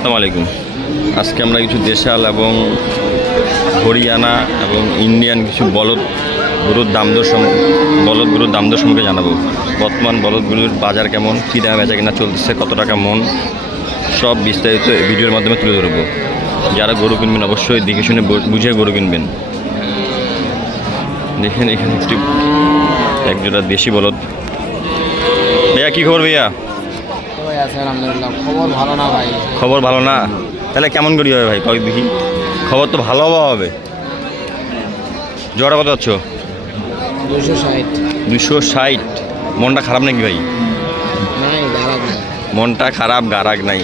আসসালামু আলাইকুম। আজকে আমরা কিছু দেশাল এবং হরিয়ানা এবং ইন্ডিয়ান কিছু বলদ গরুর দাম দর সম্পর্কে জানাবো। বর্তমান বলদ গরুর বাজার কেমন, কী দামে বেচা কিনা চলতেছে, কত টাকা মন, সব বিস্তারিত ভিডিওর মাধ্যমে তুলে ধরবো। যারা গরু কিনবেন অবশ্যই দেখে শুনে বুঝে গরু কিনবেন। দেখেন এখানে একজোড়া দেশি বলদ। ভাইয়া কী খবর ভাইয়া? খবর ভালো না ভাই। খবর ভালো না? তাহলে কেমন করি হবে ভাই, কয়েক দেখি। খবর তো ভালো হবে। জোড়া কত আছ? 260। 260। মনটা খারাপ নাকি ভাই? নাই, গারাগ নাই। মনটা খারাপ, গারাগ নাই।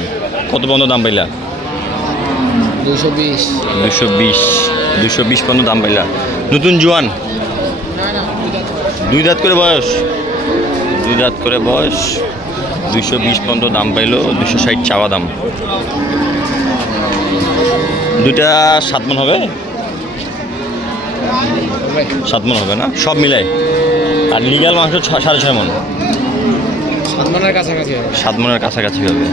কত পর্যন্ত দাম পাইলা? 220। 220 পর্যন্ত দাম পাইলা। নতুন জোয়ান? দুই দাঁত করে বয়স। 220 পর্যন্ত দাম পাইলো। 260 চাওয়া দাম। দুইটা 7 মণ হবে? 7 মণ হবে না সব মিলাই? আর লিগাল মাংস 6.5 মণ। 7 মণের কাছাকাছি হবে। 7 মণের কাছাকাছি হবে।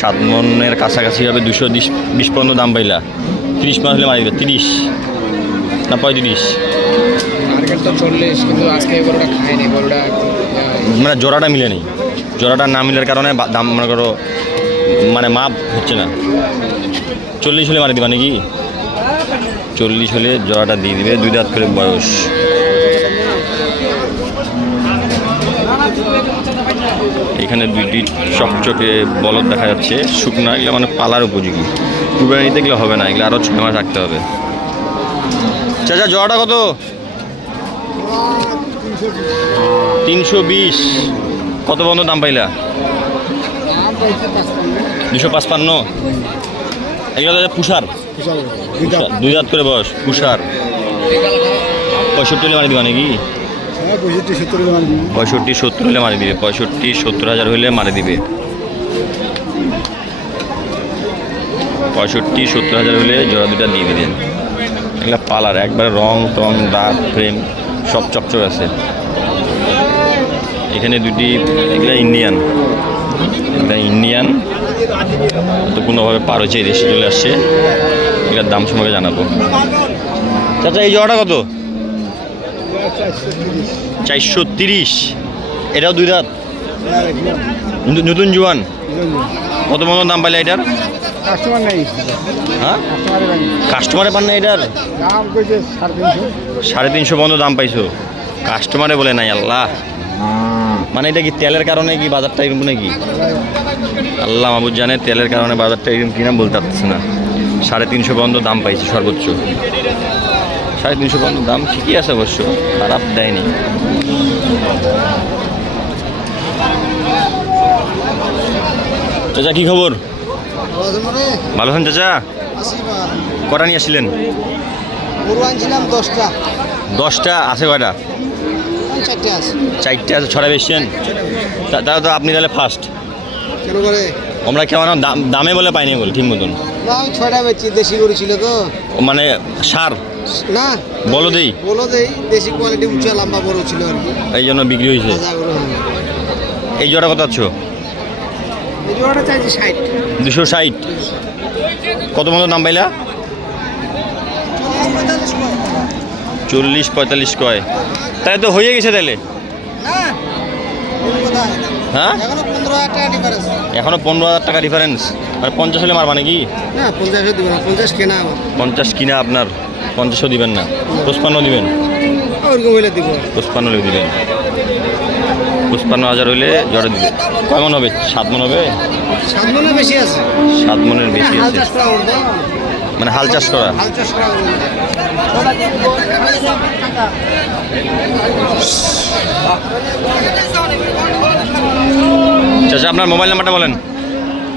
7 মণের কাছাকাছি হবে। 220 পর্যন্ত দাম পাইলা। 30 মাস হলে মারি দিবে। 30 না 35? মার্কেট তো 40, কিন্তু আজকে গরুটা খায়নি। গরুটা মানে জোড়াটা মিলে নেই। জোড়াটা না মিলার কারণে দাম মনে করো মানে মাপ হচ্ছে না। 40 হলে মারি দিবা নাকি? 40 হলে জোড়াটা দিয়ে দিবে। 2 দাঁত করে বয়স। এখানে দুইটি চকচকে বলদ দেখা যাচ্ছে। শুকনা, এগুলো মানে পালার উপযোগী। কুরবানি নিতে গেলে হবে না, এগুলো আরও 6 মাস রাখতে হবে। চাচা জোড়াটা কত? 320। কত পর্যন্ত দাম পাইলা? 255। এগুলো তো পুষার, 2 দাঁত করে বয়স, পুষার। 65 হলে মারি দিবা নাকি? 65-70 হলে মারি দিবে। 65-70 হাজার হলে মারি দিবে। 65-70 হাজার হলে জোড়া দুটা দিয়ে দিবেন। এগুলো পালার, একবারে রং টং দাঁত ফ্রেম সব চকচক আছে। এখানে দুটি, এগুলো ইন্ডিয়ান তো কোনোভাবে পার হয়েছে, দেশে চলে আসছে। এগুলোর দাম সম্পর্কে জানাবো। চাচা এই জোড়াটা কত? 430। এটাও 2 দাঁত, নতুন জোয়ান। কত মতো দাম পাইলে এটার? কাস্টমার নাই। হ্যাঁ, কাস্টমারে পান না এটার? দাম কইছে 350। 350 পর্যন্ত দাম পাইছো? কাস্টমারে বলে নাই। আল্লাহ, মানে এটা কি তেলের কারণে কি বাজারটা এরকম নাকি? আল্লাহ মাহবুব জানে তেলের কারণে বাজারটা এরকম কিনা, বলতে পারতেছে না। 350 পর্যন্ত দাম পাইছে সর্বোচ্চ। 350 পর্যন্ত দাম ঠিকই আছে, অবশ্য খারাপ দেয়নি। চাচা কি খবর? ভালো আছেন চাচা? কটা নিয়ে আসছিলেন? গরু আনছিলাম 10টা। 10টা আছে? কয়টা? 4টে আছে। 4টে আছে। ছড়া বেশছেন? তাহলে তো আপনি তাহলে ফার্স্ট। কেন করে? আমরা কেমন দামে বলে পাইনি বল ঠিক মতন। না, আমি 6টা বেচছি। দেশি গরু ছিল তো। মানে সার না, বলদেই দেশি কোয়ালিটি, উঁচা লম্বা বড় ছিল আর কি, এই জন্য বিক্রি হয়েছে। তাজা গরু। এই জোড়া কত আছো? এই জোড়াটা চাইছি 60। 260। কত মতো দাম পাইলা? 40-45 কয়। তাহলে তো হয়ে গেছে তাহলে। হ্যাঁ, এখনো 15,000 টাকা ডিফারেন্স। আর 50 হলে মারবা নাকি? না, 50 দিব না। 50 কেনা আমার। 50 কিনা আপনার? 50 দিবেন না? 55 দিবেন? ওরকম হইলে দিব। 55 হলে দিবেন। 55,000 হইলে জড়ে দিবে। কয় মন হবে? 7 মন হবে? 7 মনে বেশি আছে। 7 মনের বেশি হাল আছে। চাষ করা উঠবে। মানে হাল চাষ করা। হাল চাষ করা উঠবে। চাচা আপনার মোবাইল নাম্বারটা বলেন।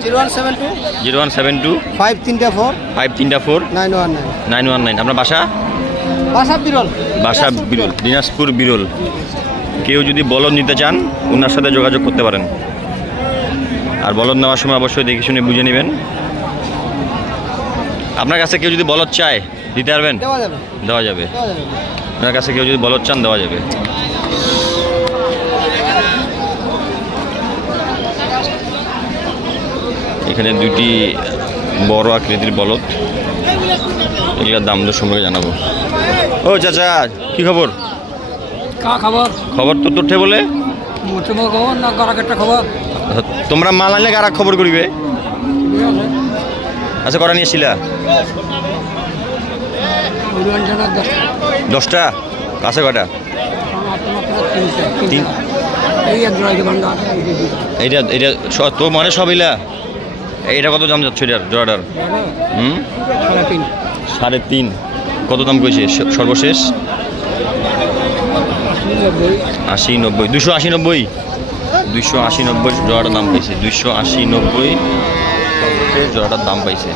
0172 0172 534 534 919। 919। আপনার বাসা? বিরল। বাসা বিরল, দিনাজপুর বিরল। কেউ যদি বলদ নিতে চান ওনার সাথে যোগাযোগ করতে পারেন। আর বলদ নেওয়ার সময় অবশ্যই দেখে শুনে বুঝে নেবেন। আপনার কাছে কেউ যদি বলদ চায় দিতে পারবেন? দেওয়া যাবে। আপনার কাছে কেউ যদি বলদ চান দেওয়া যাবে। এখানে দুইটি বড় আকৃতির বলদ, এগুলোর দাম দর সম্পর্কে জানাবো। ও চাচা, কি খবর? কা খবর খবর তো তোর বলে তোমার খবর না কারাকেটটা খবর তোমরা মাল আনলে কারা খবর করিবে? আচ্ছা, কটা নিয়েছিলা? 10টা। কাছে কটা? তিন। এইটা এটা তো মানে সব ইলা। এইটা কত দাম যাচ্ছে এটার জোড়াটার? 3.5। কত দাম কইছে সর্বশেষ? 80-90। 280-90। 280-90 জোড়াটার দাম পাইছে। 280-90 জোড়াটার দাম পাইছে।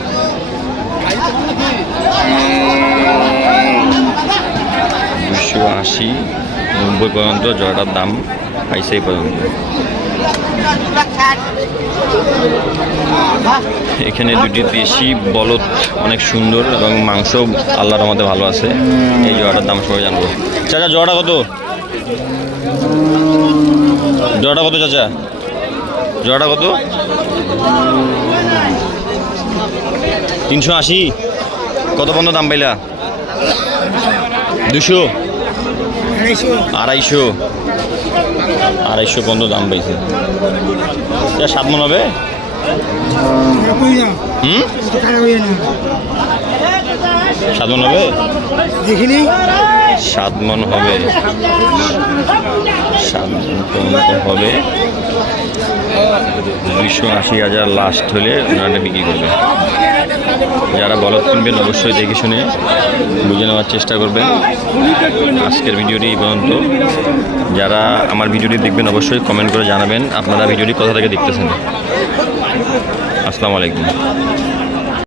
$280-90 পর্যন্ত জোড়াটার দাম পাইছে এই পর্যন্ত। এখানে দুটি দেশি বলদ অনেক সুন্দর এবং মাংস আল্লাহর রহমতে ভালো আছে। এই জোড়াটার দাম সবাই জানবো। চাচা, জোড়াটা কত? জোড়াটা কত চাচা? জোড়াটা কত? 380। কত পর্যন্ত দাম পাইলা? 200, 250 পর্যন্ত দাম পাইছে। 7 মন হবে? 7 মন হবে? দেখিনি। 7 মন হবে। 7 মন পর্যন্ত হবে। 280,000 লাস্ট হলে ওনারা বিক্রি করবে। যারা বলদ কিনবেন অবশ্যই দেখে শুনে বুঝে নেওয়ার চেষ্টা করবেন। আজকের ভিডিওটি এই পর্যন্ত। যারা আমার ভিডিওটি দেখবেন অবশ্যই কমেন্ট করে জানাবেন আপনারা ভিডিওটি কোথা থেকে দেখতেছেন। আসসালামু আলাইকুম।